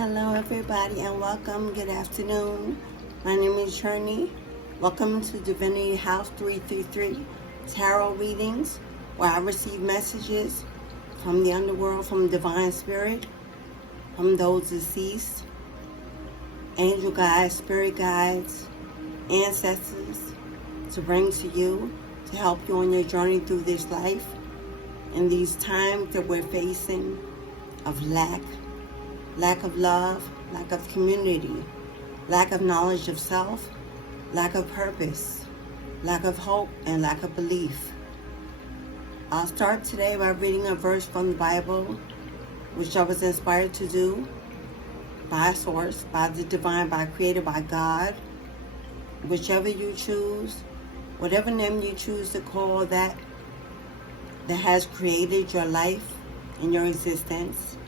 Hello everybody and welcome. Good afternoon. My name is Journey. Welcome to Divinity House 333 Tarot Readings, where I receive messages from the underworld, from divine spirit, from those deceased, angel guides, spirit guides, ancestors, to bring to you, to help you on your journey through this life in these times that we're facing of lack of love, lack of community, lack of knowledge of self, lack of purpose, lack of hope, and lack of belief. I'll start today by reading a verse from the Bible, which I was inspired to do by a source, by the divine, created by God. Whichever you choose, whatever name you choose to call that has created your life and your existence,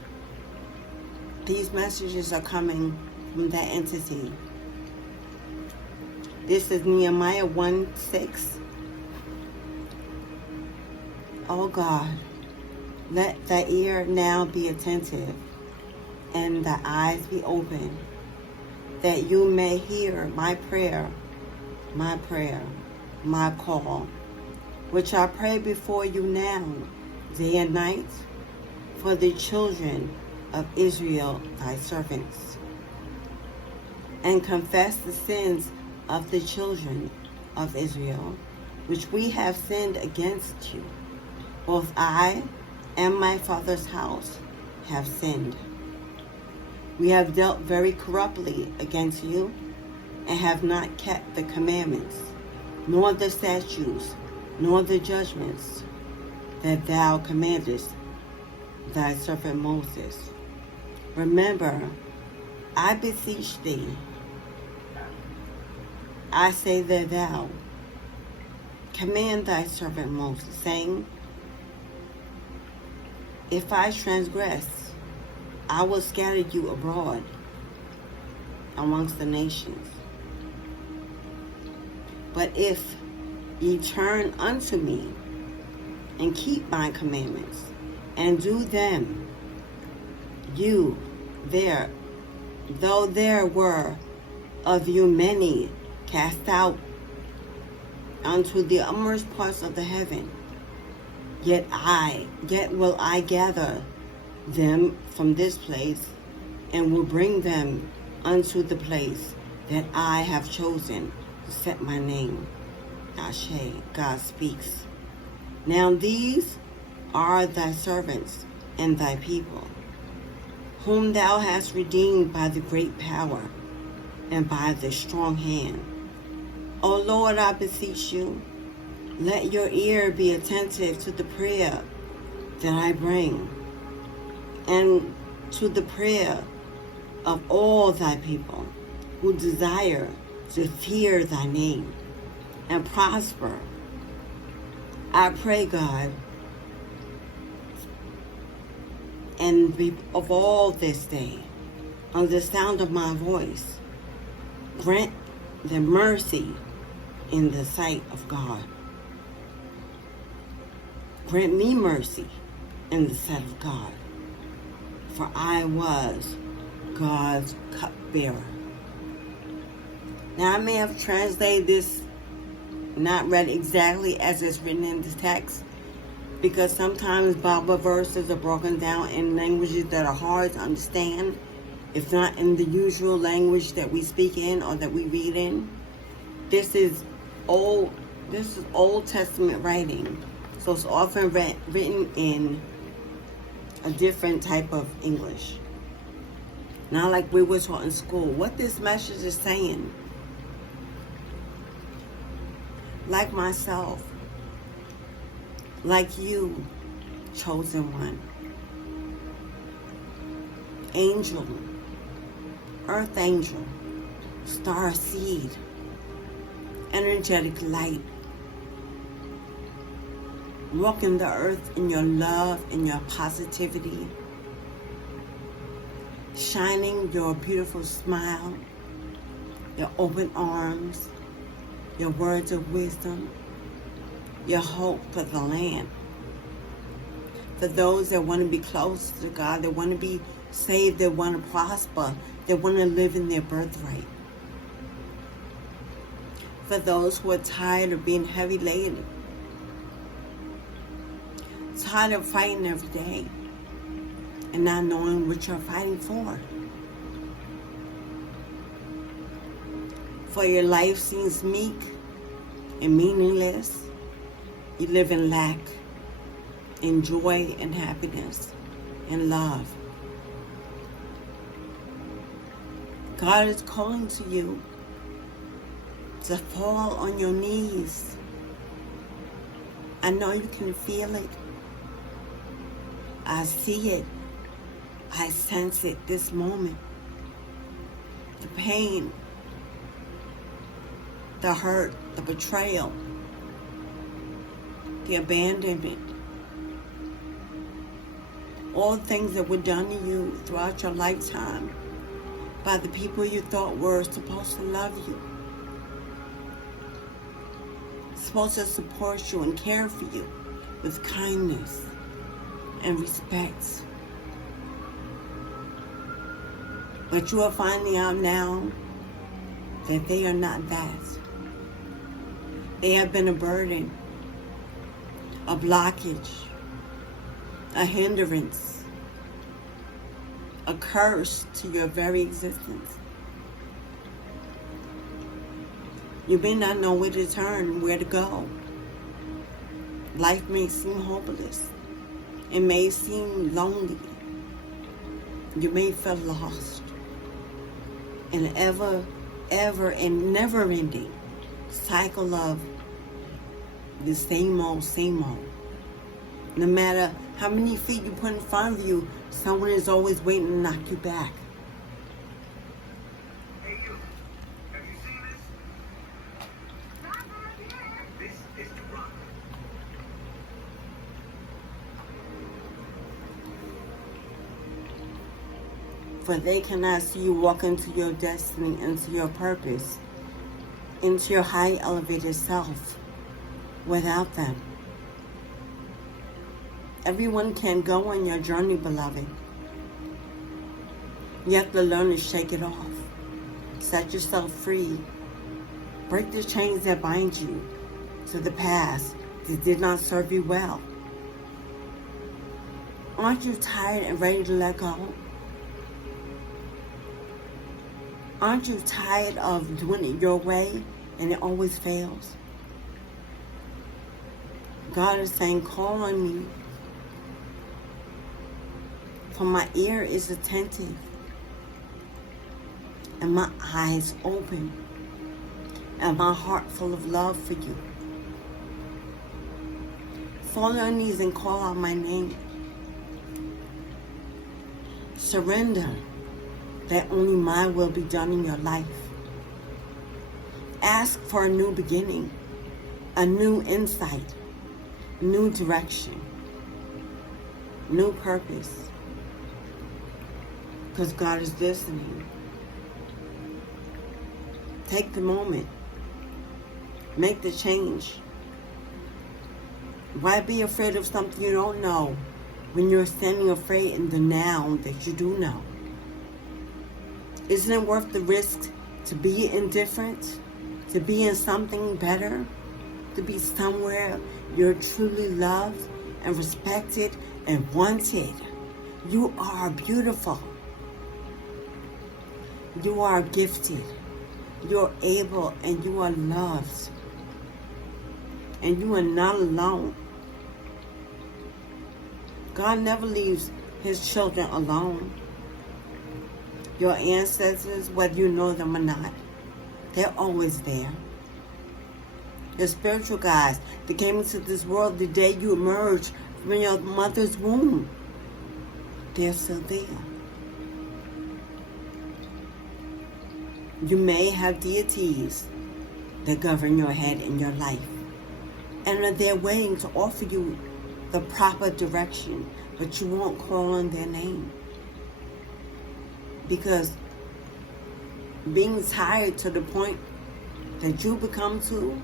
these messages are coming from that entity. This is Nehemiah 1:6. Oh God, let the ear now be attentive and the eyes be open, that you may hear my prayer, my call, which I pray before you now, day and night, for the children of Israel, thy servants, and confess the sins of the children of Israel, which we have sinned against you. Both I and my father's house have sinned. We have dealt very corruptly against you, and have not kept the commandments, nor the statutes, nor the judgments that thou commandest thy servant Moses. Remember, I beseech thee, I say that thou command thy servant Moses, saying, if I transgress, I will scatter you abroad amongst the nations. But if ye turn unto me, and keep my commandments, and do them, you there, though there were of you many cast out unto the utmost parts of the heaven, yet will I gather them from this place, and will bring them unto the place that I have chosen to set my name. Cashapp, God speaks. Now these are thy servants and thy people, whom thou hast redeemed by the great power and by the strong hand. O Lord, I beseech you, let your ear be attentive to the prayer that I bring, and to the prayer of all thy people who desire to fear thy name and prosper. I pray, God, and of all this day, on the sound of my voice, grant the mercy in the sight of God. Grant me mercy in the sight of God, for I was God's cupbearer. Now I may have translated this, not read exactly as it's written in the text, because sometimes Bible verses are broken down in languages that are hard to understand, if not in the usual language that we speak in or that we read in. This is Old Testament writing, so it's often written in a different type of English. Not like we were taught in school. What this message is saying, like myself, like you, chosen one, angel, earth angel, star seed, energetic light, walking the earth in your love, in your positivity, shining your beautiful smile, your open arms, your words of wisdom, your hope for the land. For those that want to be close to God, that want to be saved, that want to prosper, that want to live in their birthright. For those who are tired of being heavy laden, tired of fighting every day and not knowing what you're fighting for. For your life seems meek and meaningless. You live in lack, in joy and happiness and love. God is calling to you to fall on your knees. I know you can feel it. I see it. I sense it this moment. The pain, the hurt, the betrayal, the abandonment, all things that were done to you throughout your lifetime by the people you thought were supposed to love you, supposed to support you and care for you with kindness and respect. But you are finding out now that they are not that. They have been a burden, a blockage, a hindrance, a curse to your very existence. You may not know where to turn, where to go. Life may seem hopeless. It may seem lonely. You may feel lost in an ever and never-ending cycle of the same old, same old. No matter how many feet you put in front of you, someone is always waiting to knock you back. Hey you, have you seen this? This is the rock. For they cannot see you walk into your destiny, into your purpose, into your high elevated self without them. Everyone can go on your journey, beloved. You have to learn to shake it off. Set yourself free. Break the chains that bind you to the past that did not serve you well. Aren't you tired and ready to let go? Aren't you tired of doing it your way and it always fails? God is saying, call on me. For my ear is attentive and my eyes open and my heart full of love for you. Fall on your knees and call out my name. Surrender that only my will be done in your life. Ask for a new beginning, a new insight, new direction, new purpose. Because God is listening. Take the moment. Make the change. Why be afraid of something you don't know when you're standing afraid in the now that you do know? Isn't it worth the risk to be indifferent? To be in something better? To be somewhere you're truly loved and respected and wanted? You are beautiful. You are gifted. You're able and you are loved. And you are not alone. God never leaves his children alone. Your ancestors, whether you know them or not, they're always there. Your spiritual guides that came into this world the day you emerged from your mother's womb, they're still there. You may have deities that govern your head and your life and are there waiting to offer you the proper direction, but you won't call on their name. Because being tired to the point that you become to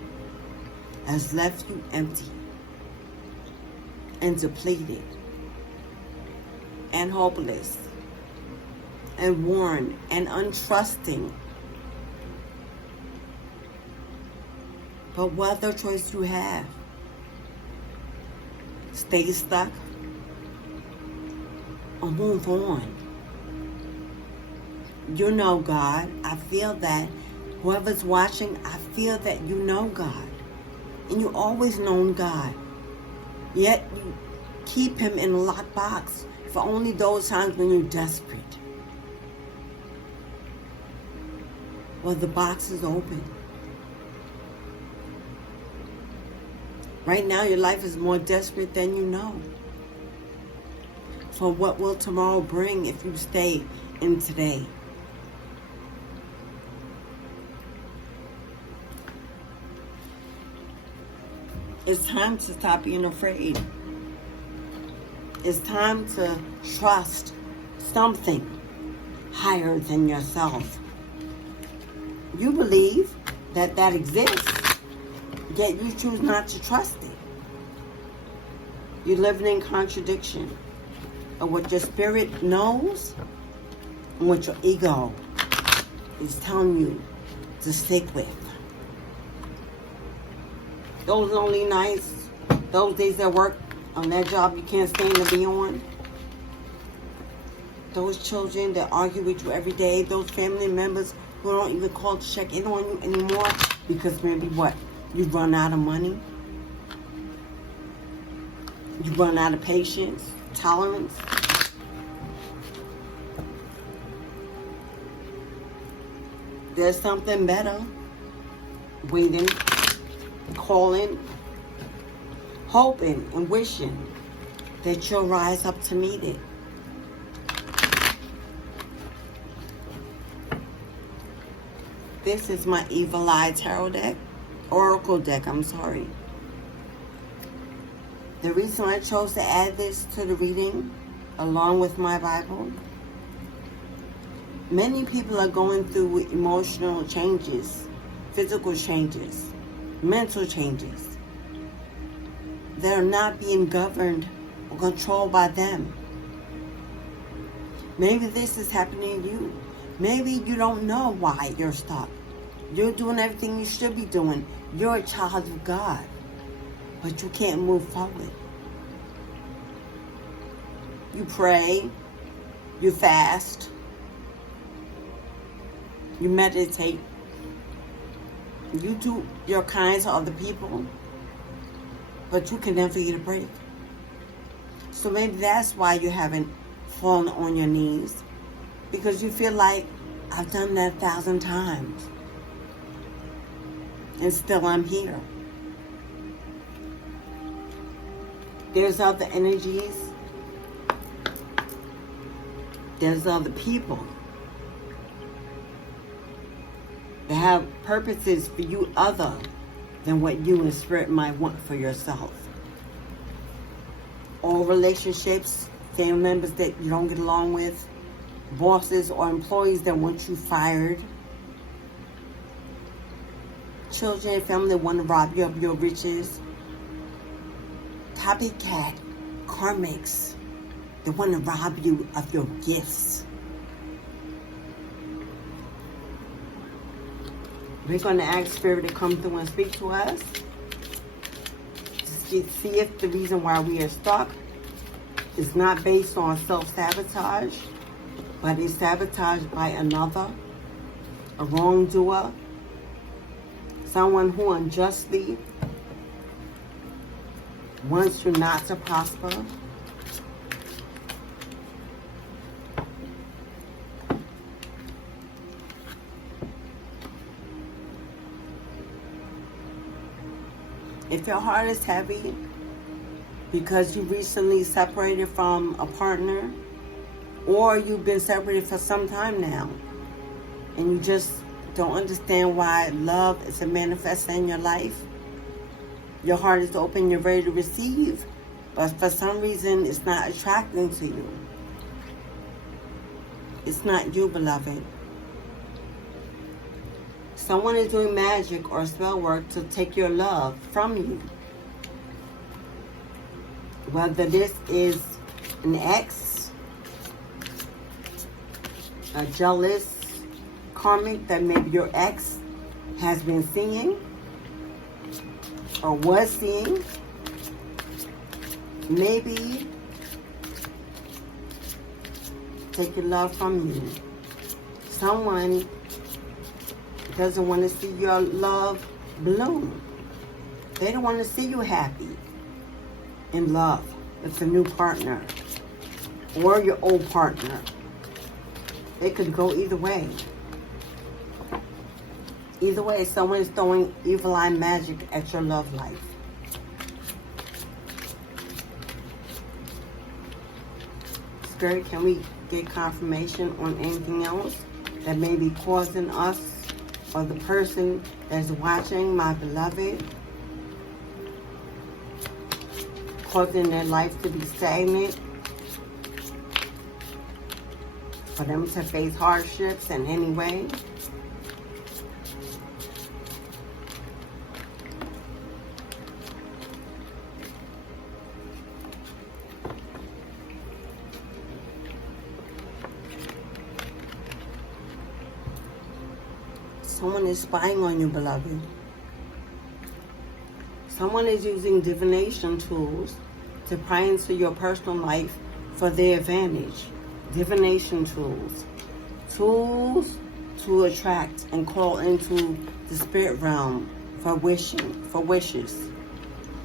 has left you empty and depleted and hopeless and worn and untrusting. But what other choice do you have? Stay stuck or move on? You know God. I feel that. Whoever's watching, I feel that you know God. And you always known God. Yet you keep him in a locked box for only those times when you're desperate. Well, the box is open. Right now, your life is more desperate than you know. So what will tomorrow bring if you stay in today? It's time to stop being afraid. It's time to trust something higher than yourself. You believe that that exists, yet you choose not to trust it. You're living in contradiction of what your spirit knows and what your ego is telling you to stick with. Those lonely nights, those days at work, on that job you can't stand to be on. Those children that argue with you every day, those family members who don't even call to check in on you anymore because maybe what? You run out of money. You run out of patience, tolerance. There's something better waiting, calling, hoping and wishing that you'll rise up to meet it. This is my Evil Eye Tarot deck, Oracle deck, I'm sorry. The reason I chose to add this to the reading, along with my Bible, many people are going through emotional changes, physical changes, mental changes. They're not being governed or controlled by them. Maybe this is happening to you. Maybe you don't know why you're stuck. You're doing everything you should be doing. You're a child of God, but you can't move forward. You pray, you fast, you meditate, you do your kind to other people, but you can never get a break. So maybe that's why you haven't fallen on your knees, because you feel like, I've done that 1,000 times, and still I'm here. There's other energies. There's other people that have purposes for you other than what you in spirit might want for yourself. All relationships, family members that you don't get along with, bosses or employees that want you fired, children and family that want to rob you of your riches, copycat karmics that want to rob you of your gifts. We're going to ask Spirit to come through and speak to us to see if the reason why we are stuck is not based on self-sabotage, but is sabotaged by another, a wrongdoer, someone who unjustly wants you not to prosper. If your heart is heavy because you recently separated from a partner, or you've been separated for some time now, and you just don't understand why love is a manifest in your life, your heart is open, you're ready to receive, but for some reason it's not attracting to you. It's not you, beloved. Someone is doing magic or spell work to take your love from you. Whether this is an ex, a jealous karmic that maybe your ex has been seeing or was seeing. Maybe taking love from you. Someone doesn't want to see your love bloom. They don't want to see you happy in love with a new partner or your old partner. It could go either way. Either way, someone is throwing evil eye magic at your love life. Spirit, can we get confirmation on anything else that may be causing us or the person that's watching, my beloved, causing their life to be stagnant, for them to face hardships in any way? Someone is spying on you, beloved. Someone is using divination tools to pry into your personal life for their advantage. Divination tools. Tools to attract and call into the spirit realm for wishes.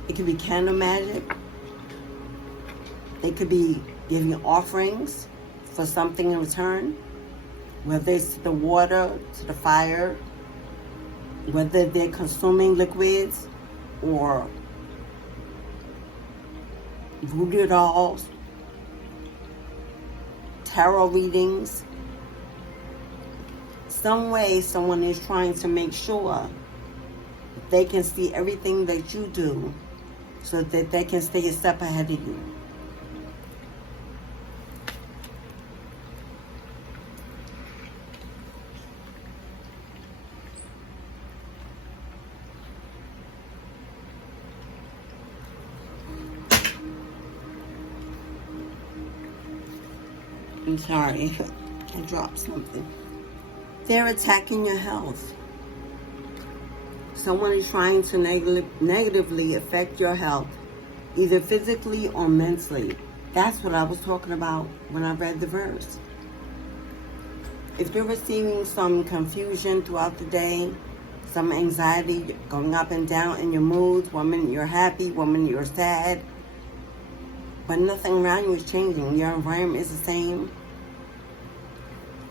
It could be candle magic. They could be giving offerings for something in return. Whether it's the water, to the fire, whether they're consuming liquids or voodoo dolls, tarot readings. Some way someone is trying to make sure they can see everything that you do so that they can stay a step ahead of you. I'm sorry, I dropped something. They're attacking your health. Someone is trying to negatively affect your health, either physically or mentally. That's what I was talking about when I read the verse. If you're receiving some confusion throughout the day, some anxiety going up and down in your moods, one minute you're happy, one minute you're sad, but nothing around you is changing, your environment is the same,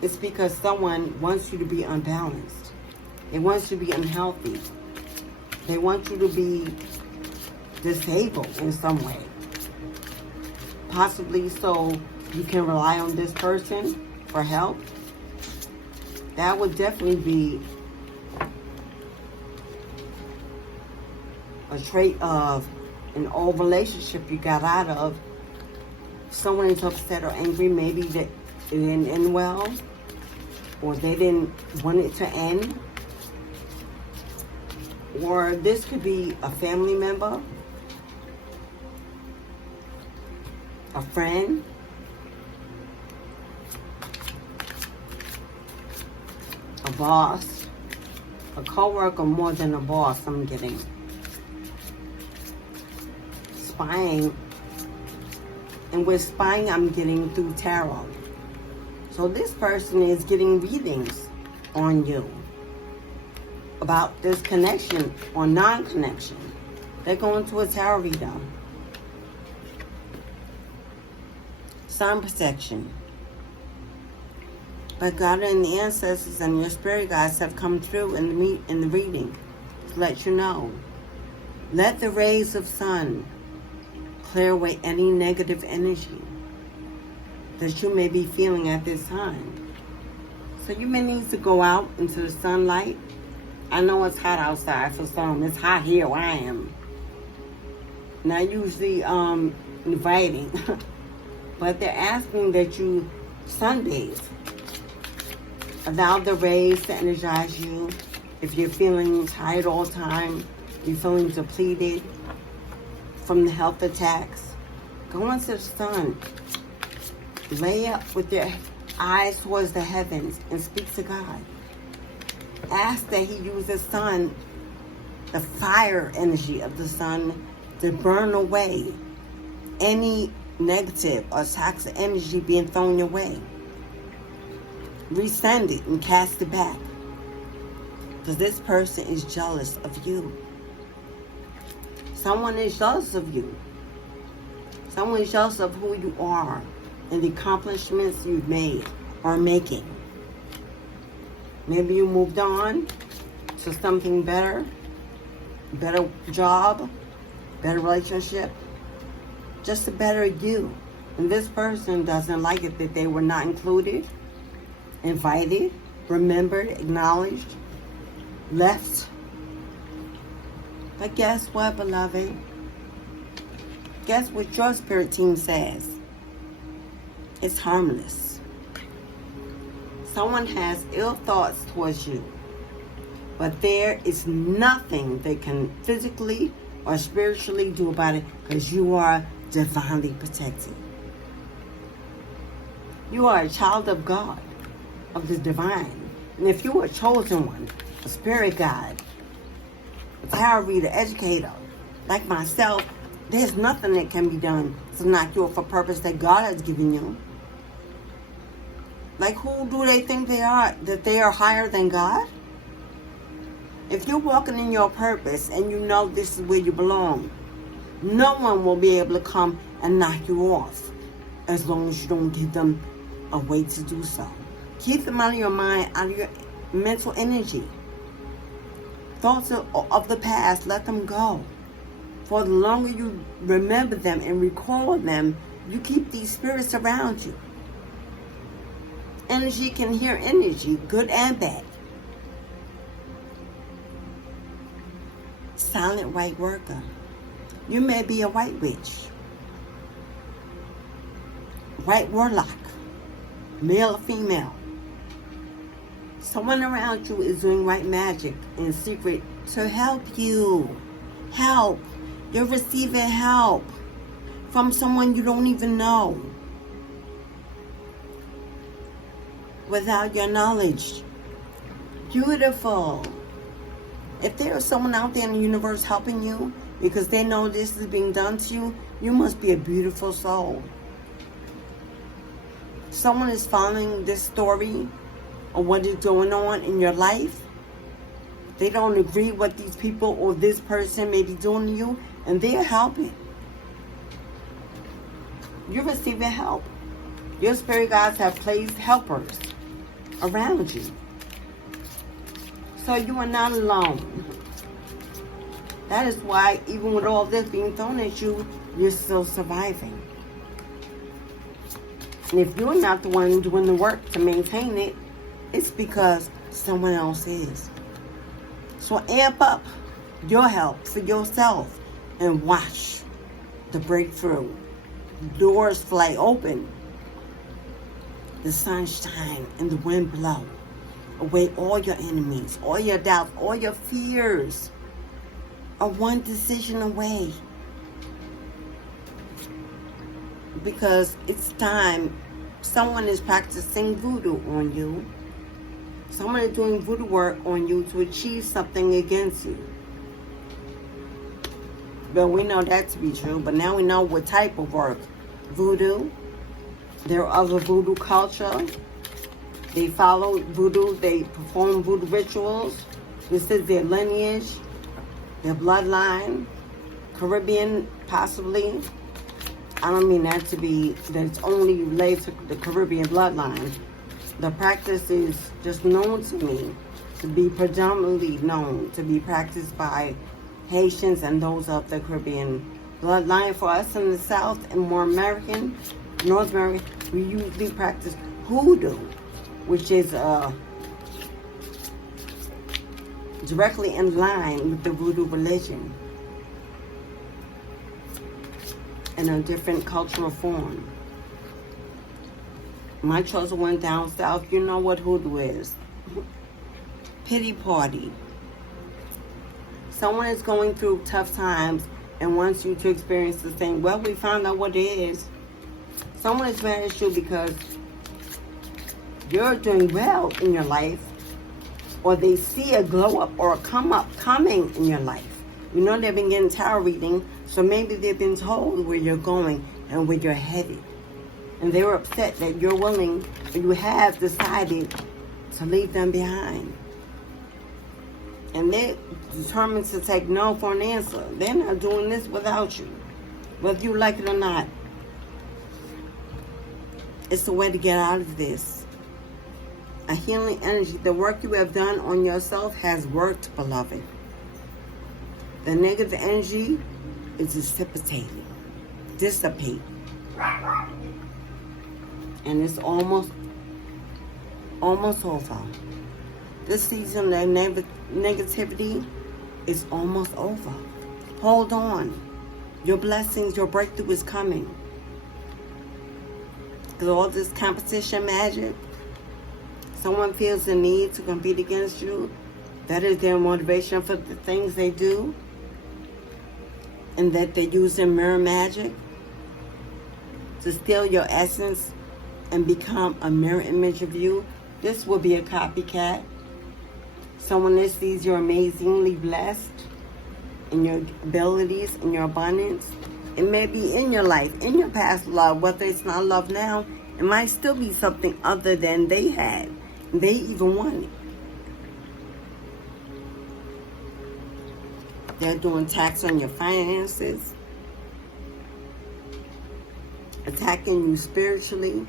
it's because someone wants you to be unbalanced. They want you to be unhealthy. They want you to be disabled in some way. Possibly so you can rely on this person for help. That would definitely be a trait of an old relationship you got out of. Someone is upset or angry, maybe that it didn't end well, or they didn't want it to end. Or this could be a family member, a friend, a boss, a co-worker, more than a boss, I'm getting. Spying. And with spying, I'm getting through tarot. So this person is getting readings on you about this connection or non-connection. They're going to a tarot reader. Sun protection. But God and the ancestors and your spirit guides have come through in the reading to let you know. Let the rays of sun clear away any negative energy that you may be feeling at this time. So you may need to go out into the sunlight. I know it's hot outside for some. It's hot here where I am. Not usually inviting, but they're asking that you sunbathe. Allow the rays to energize you. If you're feeling tired all the time, you're feeling depleted from the health attacks, go into the sun. Lay up with your eyes towards the heavens and speak to God. Ask that He use the sun, the fire energy of the sun, to burn away any negative or toxic energy being thrown your way. Resend it and cast it back. Because this person is jealous of you. Someone is jealous of you. Someone is jealous of who you are and the accomplishments you've made or making. Maybe you moved on to something better job, better relationship, just a better you. And this person doesn't like it that they were not included, invited, remembered, acknowledged, left. But guess what, beloved? Guess what your spirit team says? It's harmless. Someone has ill thoughts towards you, but there is nothing they can physically or spiritually do about it because you are divinely protected. You are a child of God, of the divine. And if you are a chosen one, a spirit guide, a tarot reader, educator, like myself, there's nothing that can be done to knock you off a purpose that God has given you. Like, who do they think they are? That they are higher than God? If you're walking in your purpose and you know this is where you belong, no one will be able to come and knock you off as long as you don't give them a way to do so. Keep them out of your mind, out of your mental energy. Thoughts of the past, let them go. For the longer you remember them and recall them, you keep these spirits around you. Energy can hear energy, good and bad. Silent white worker. You may be a white witch, white warlock, male or female. Someone around you is doing white magic in secret to help you. Help. You're receiving help from someone you don't even know without your knowledge. Beautiful. If there is someone out there in the universe helping you because they know this is being done to you, you must be a beautiful soul. Someone is following this story of what is going on in your life. They don't agree what these people or this person may be doing to you, and they're helping. You're receiving help. Your spirit guides have placed helpers around you. So you are not alone. That is why, even with all this being thrown at you, you're still surviving. And if you're not the one doing the work to maintain it, it's because someone else is. So amp up your help for yourself and watch the breakthrough. Doors fly open. The sun shine and the wind blow away all your enemies, all your doubts, all your fears are one decision away. Because it's time. Someone is practicing voodoo on you. Someone is doing voodoo work on you to achieve something against you. But we know that to be true. But now we know what type of work. Voodoo. There are other voodoo culture. They follow voodoo. They perform voodoo rituals. This is their lineage, their bloodline. Caribbean, possibly. I don't mean that to be that it's only related to the Caribbean bloodline. The practice is just known to me to be predominantly known to be practiced by Haitians and those of the Caribbean bloodline. For us in the South and more American, North America, we usually practice hoodoo, which is directly in line with the voodoo religion in a different cultural form. My chosen one down south, you know what hoodoo is. Pity party. Someone is going through tough times and wants you to experience the same. Well, we found out what it is. Someone is mad at you because you're doing well in your life, or they see a glow up or a come up coming in your life. You know they've been getting tarot reading, so maybe they've been told where you're going and where you're headed. And they were upset that you're willing, or you have decided to leave them behind. And they're determined to take no for an answer. They're not doing this without you, whether you like it or not. It's the way to get out of this. A healing energy. The work you have done on yourself has worked, beloved. The negative energy is dissipating, dissipate. And it's almost over. This season of negativity is almost over. Hold on. Your blessings, your breakthrough is coming. Because all this competition magic, someone feels the need to compete against you. That is their motivation for the things they do. And that they use their mirror magic to steal your essence and become a mirror image of you. This will be a copycat. Someone that sees you're amazingly blessed in your abilities, in your abundance. It may be in your life, in your past love, whether it's not love now, it might still be something other than they had. They even wanted. They're doing attacks on your finances, attacking you spiritually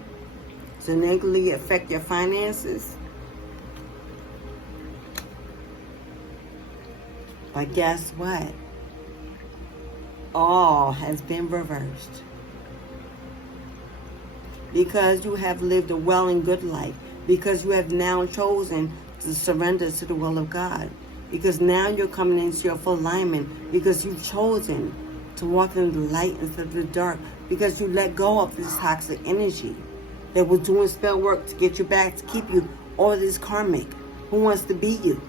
to negatively affect your finances. But guess what? All has been reversed. Because you have lived a well and good life. Because you have now chosen to surrender to the will of God. Because now you're coming into your full alignment. Because you've chosen to walk in the light instead of the dark. Because you let go of this toxic energy that was doing spell work to get you back, to keep you all this karmic who wants to be you.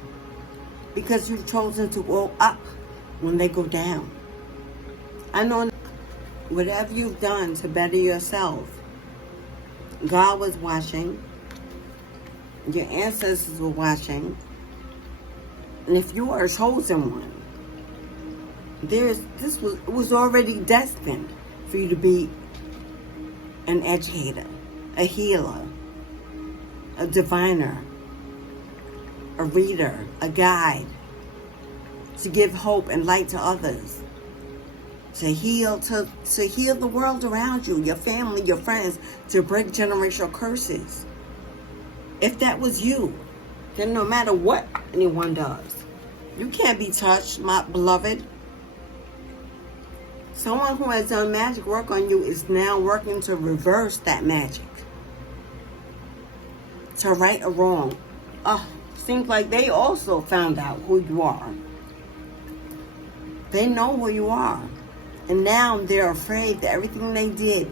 Because you've chosen to go up when they go down. I know whatever you've done to better yourself, God was watching. Your ancestors were watching. And if you are a chosen one, it was already destined for you to be an educator, a healer, a diviner, a reader, a guide, to give hope and light to others, to heal the world around you, your family, your friends, to break generational curses. If that was you, then no matter what anyone does, you can't be touched, my beloved. Someone who has done magic work on you is now working to reverse that magic, to right a wrong. Seems like they also found out who you are. They know who you are. And now they're afraid that everything they did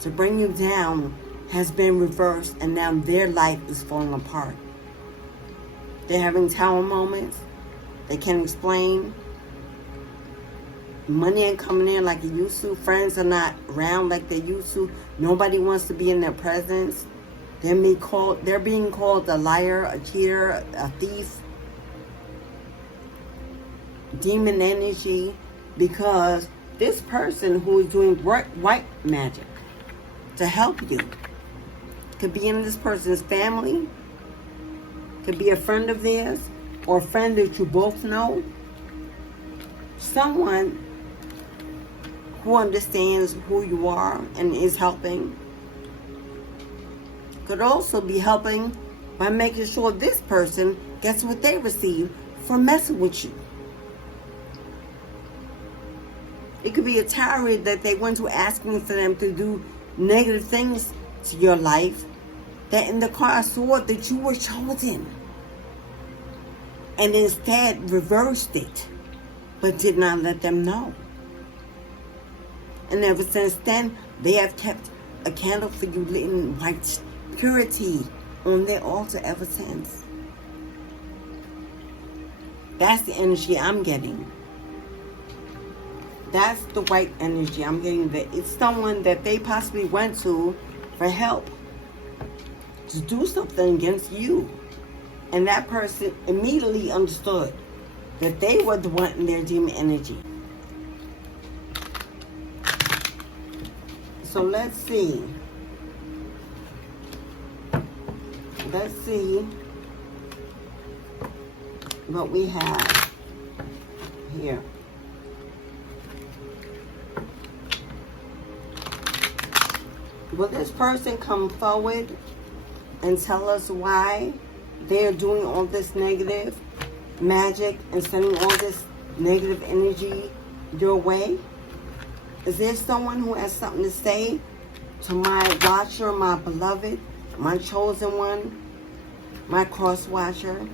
to bring you down has been reversed, and now their life is falling apart. They're having tower moments. They can't explain. Money ain't coming in like it used to. Friends are not around like they used to. Nobody wants to be in their presence. They're being called a liar, a cheater, a thief, demon energy, because this person who is doing white magic to help you could be in this person's family, could be a friend of theirs, or a friend that you both know. Someone who understands who you are and is helping. Could also be helping by making sure this person gets what they receive for messing with you. It could be a tirade that they went to asking for them to do negative things to your life, that in the car saw that you were chosen and instead reversed it, but did not let them know. And ever since then, they have kept a candle for you lit in white purity on their altar ever since. That's the energy I'm getting. That's the white energy I'm getting. That it's someone that they possibly went to for help, to do something against you. And that person immediately understood that they were the one in their demon energy. So let's see. Let's see what we have here. Will this person come forward and tell us why they're doing all this negative magic and sending all this negative energy your way? Is there someone who has something to say to my watcher, my beloved, my chosen one, my cross watcher,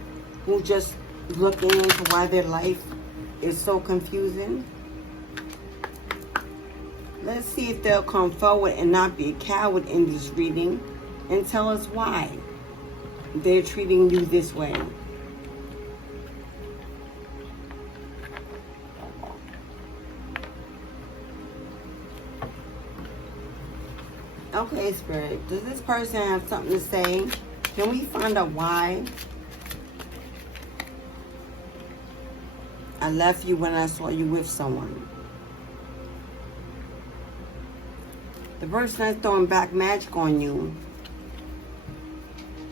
who just looking into why their life is so confusing? Let's see if they'll come forward and not be a coward in this reading and tell us why they're treating you this way. Okay, Spirit, does this person have something to say? Can we find out why? I left you when I saw you with someone. The person that's throwing back magic on you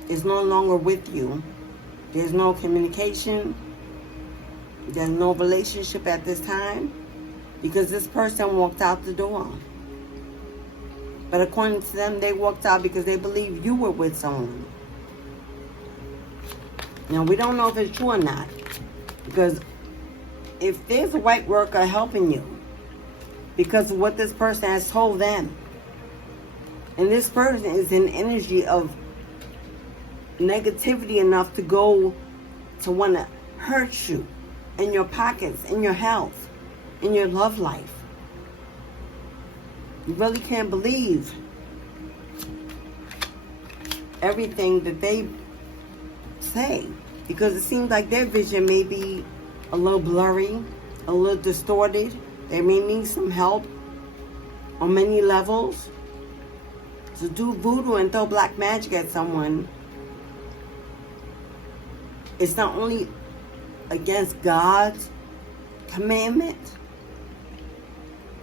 is no longer with you. There's no communication. There's no relationship at this time because this person walked out the door. But according to them, they walked out because they believe you were with someone. Now, we don't know if it's true or not. Because if there's a white worker helping you because of what this person has told them, and this person is in energy of negativity enough to go to want to hurt you in your pockets, in your health, in your love life. You really can't believe everything that they say because it seems like their vision may be a little blurry, a little distorted. They may need some help on many levels. To do voodoo and throw black magic at someone, it's not only against God's commandment,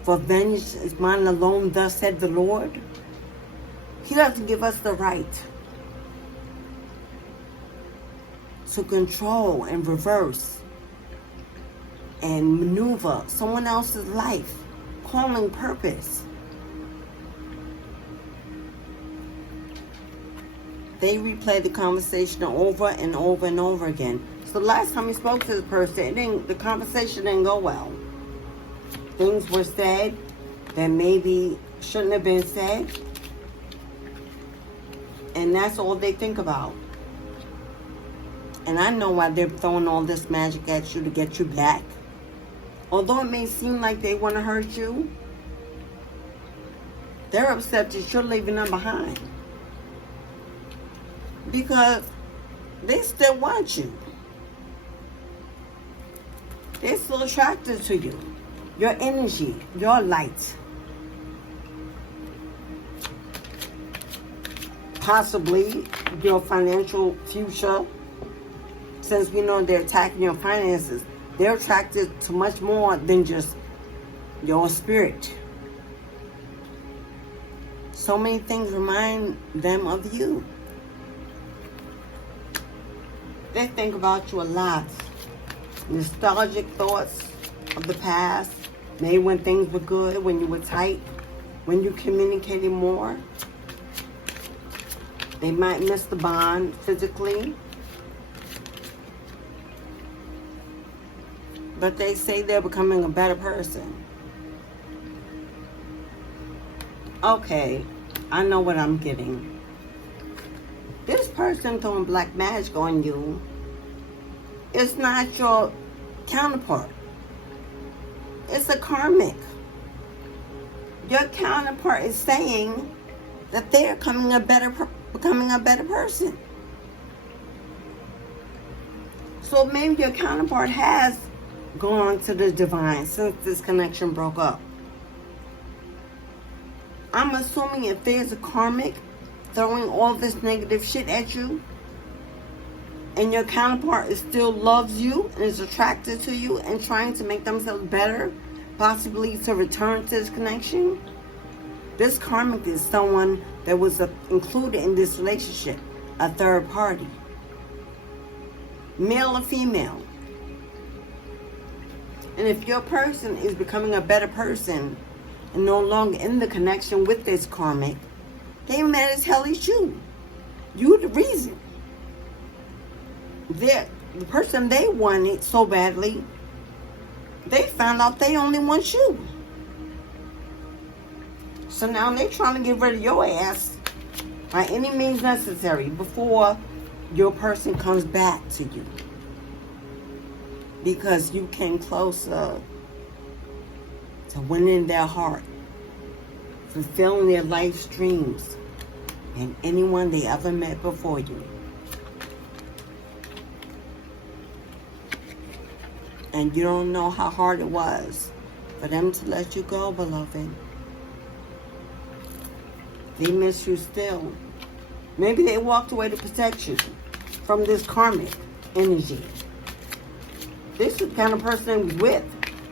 for vengeance is mine alone, thus said the Lord. He doesn't give us the right to control and reverse and maneuver someone else's life, calling purpose. They replay the conversation over and over and over again. So the last time we spoke to the person, the conversation didn't go well. Things were said that maybe shouldn't have been said. And that's all they think about. And I know why they're throwing all this magic at you to get you back. Although it may seem like they want to hurt you, they're upset that you're leaving them behind. Because they still want you. They're still attracted to you. Your energy, your light. Possibly your financial future. Since we know they're attacking your finances, they're attracted to much more than just your spirit. So many things remind them of you. They think about you a lot. Nostalgic thoughts of the past. Maybe when things were good, when you were tight, when you communicated more. They might miss the bond physically. But they say they're becoming a better person. Okay, I know what I'm getting. This person throwing black magic on you is not your counterpart. It's a karmic. Your counterpart is saying that they're becoming a better person. So maybe your counterpart has gone to the divine since this connection broke up. I'm assuming if there's a karmic throwing all this negative shit at you, and your counterpart still loves you and is attracted to you and trying to make themselves better, possibly to return to this connection, this karmic is someone that was included in this relationship, a third party, male or female. And if your person is becoming a better person and no longer in the connection with this karmic, they mad as hell as you. You the reason. The person they wanted so badly, they found out they only want you. So now they're trying to get rid of your ass by any means necessary before your person comes back to you. Because you came closer to winning their heart, fulfilling their life's dreams, than anyone they ever met before you. And you don't know how hard it was for them to let you go, beloved. They miss you still. Maybe they walked away to protect you from this karmic energy. This is the kind of person they was with.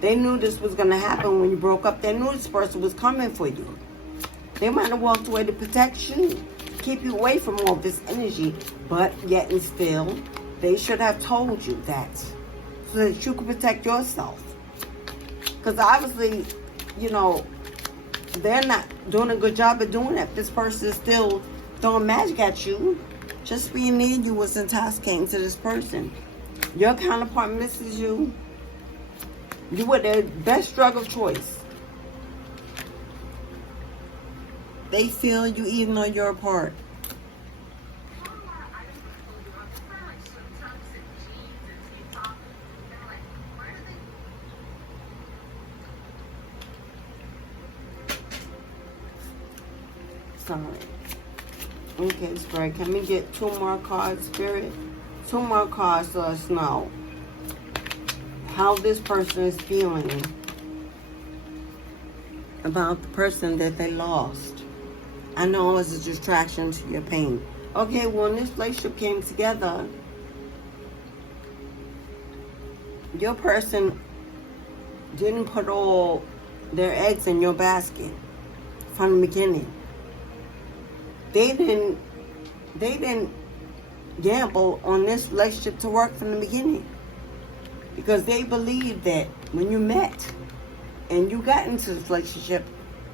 They knew this was going to happen when you broke up. They knew this person was coming for you. They might have walked away to protect you, keep you away from all this energy, but yet and still, they should have told you that so that you could protect yourself. Because obviously, you know, they're not doing a good job of doing that. This person is still throwing magic at you. Just being near you was intoxicating to this person. Your counterpart misses you. You were their best drug of choice. They feel you even though you're apart. Sorry. Okay, Spirit, can we get 2 more cards, Spirit? 2 more cards to let us know how this person is feeling about the person that they lost. I know it's a distraction to your pain. Okay, when this relationship came together, your person didn't put all their eggs in your basket from the beginning. They didn't gamble on this relationship to work from the beginning, because they believed that when you met and you got into this relationship,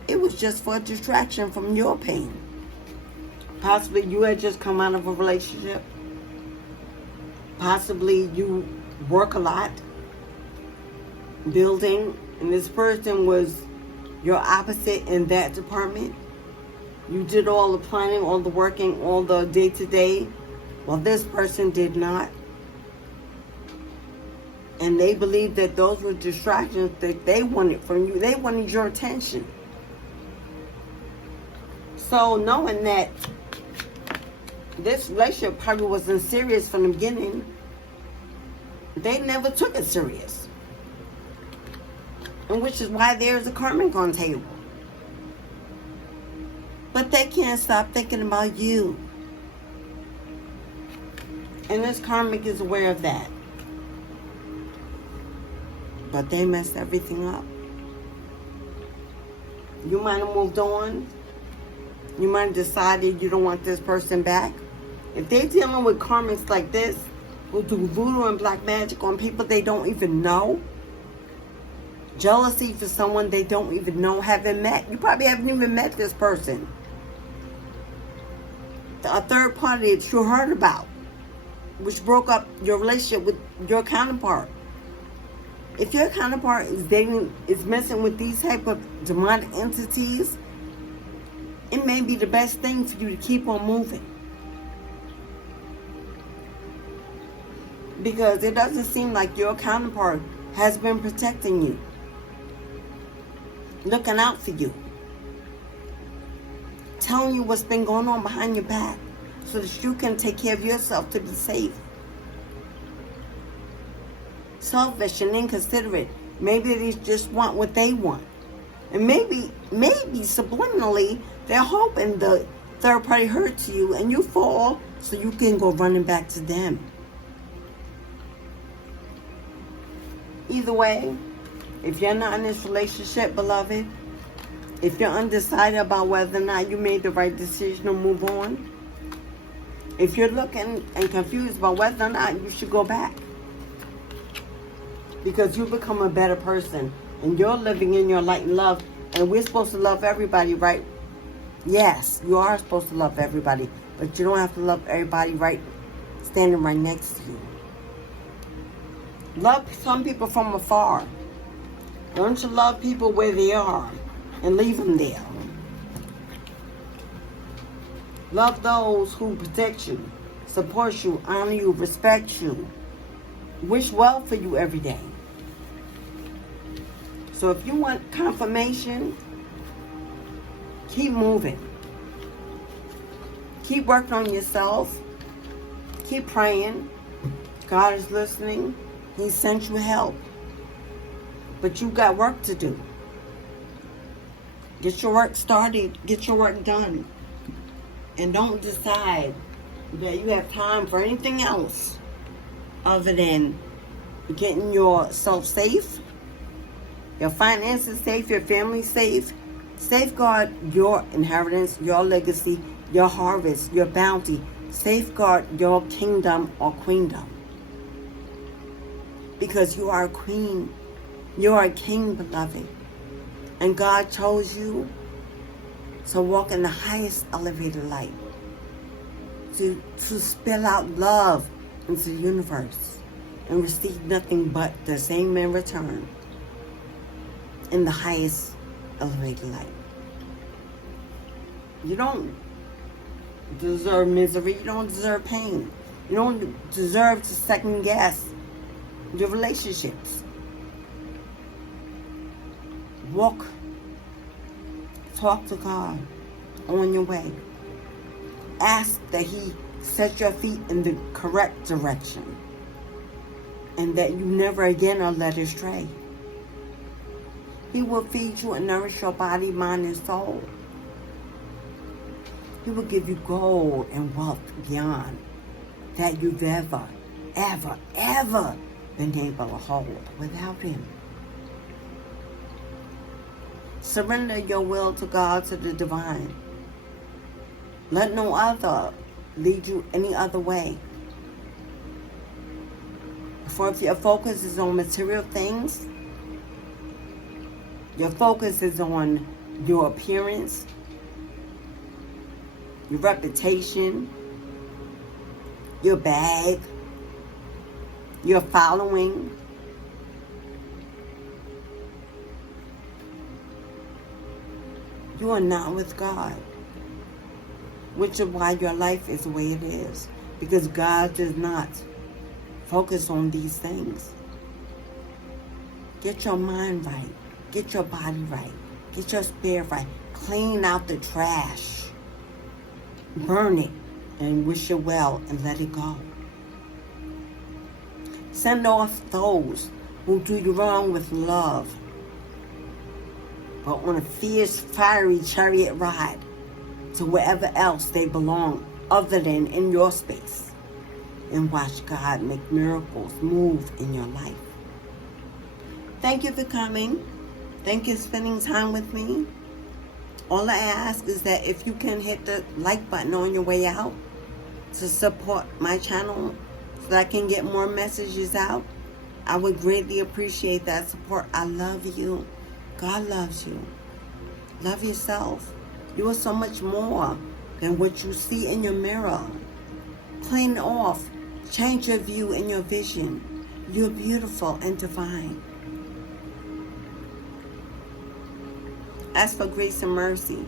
it was just for a distraction from your pain. Possibly you had just come out of a relationship. Possibly you work a lot, building, and this person was your opposite in that department. You did all the planning, all the working, all the day-to-day. Well, this person did not. And they believed that those were distractions that they wanted from you. They wanted your attention. So knowing that this relationship probably wasn't serious from the beginning, they never took it serious. And which is why there's a karmic on the table. But they can't stop thinking about you. And this karmic is aware of that. But they messed everything up. You might have moved on. You might have decided you don't want this person back. If they're dealing with karmics like this, who do voodoo and black magic on people they don't even know, jealousy for someone they don't even know, haven't met. You probably haven't even met this person. A third party that you heard about, which broke up your relationship with your counterpart. If your counterpart is messing with these type of demonic entities, it may be the best thing for you to keep on moving. Because it doesn't seem like your counterpart has been protecting you, looking out for you, telling you what's been going on behind your back so that you can take care of yourself to be safe. Selfish and inconsiderate. Maybe they just want what they want. And maybe subliminally, they're hoping the third party hurts you and you fall, so you can go running back to them. Either way, if you're not in this relationship, beloved, if you're undecided about whether or not you made the right decision to move on, if you're looking and confused about whether or not you should go back, because you become a better person and you're living in your light and love, and we're supposed to love everybody, right? Yes, you are supposed to love everybody, but you don't have to love everybody right standing right next to you. Love some people from afar. Learn to love people where they are and leave them there. Love those who protect you, support you, honor you, respect you, wish well for you every day. So if you want confirmation, keep moving. Keep working on yourself. Keep praying. God is listening. He sent you help. But you got work to do. Get your work started. Get your work done. And don't decide that you have time for anything else other than getting yourself safe, your finances safe, your family safe. Safeguard your inheritance, your legacy, your harvest, your bounty. Safeguard your kingdom or queendom. Because you are a queen. You are a king, beloved. And God chose you to walk in the highest elevated light. To spill out love into the universe. And receive nothing but the same in return. In the highest elevated light. You don't deserve misery. You don't deserve pain. You don't deserve to second guess your relationships. Walk, talk to God on your way. Ask that He set your feet in the correct direction and that you never again are led astray. He will feed you and nourish your body, mind, and soul. He will give you gold and wealth beyond that you've ever been able to hold without Him. Surrender your will to God, to the divine. Let no other lead you any other way. For if your focus is on material things, your focus is on your appearance, your reputation, your bag, your following, you are not with God. Which is why your life is the way it is. Because God does not focus on these things. Get your mind right. Get your body right. Get your spirit right. Clean out the trash. Burn it and wish it well and let it go. Send off those who do you wrong with love, but on a fierce, fiery chariot ride to wherever else they belong other than in your space, and watch God make miracles move in your life. Thank you for coming. Thank you for spending time with me. All I ask is that if you can hit the like button on your way out to support my channel so that I can get more messages out, I would greatly appreciate that support. I love you. God loves you. Love yourself. You are so much more than what you see in your mirror. Clean it off. Change your view and your vision. You're beautiful and divine. Ask for grace and mercy.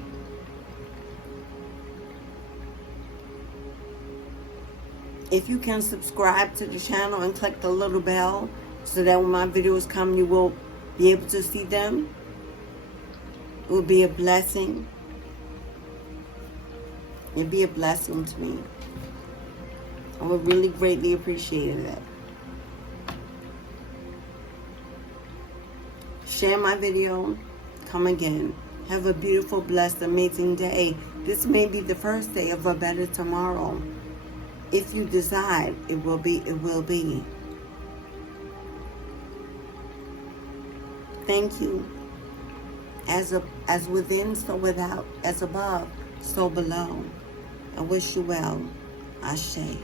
If you can subscribe to the channel and click the little bell so that when my videos come you will be able to see them, it will be a blessing. It'd be a blessing to me. I would really greatly appreciate it. Share my video. Come again. Have a beautiful, blessed, amazing day. This may be the first day of a better tomorrow. If you decide it will be, it will be. Thank you. As within, so without. As above, so below. I wish you well. Ashe.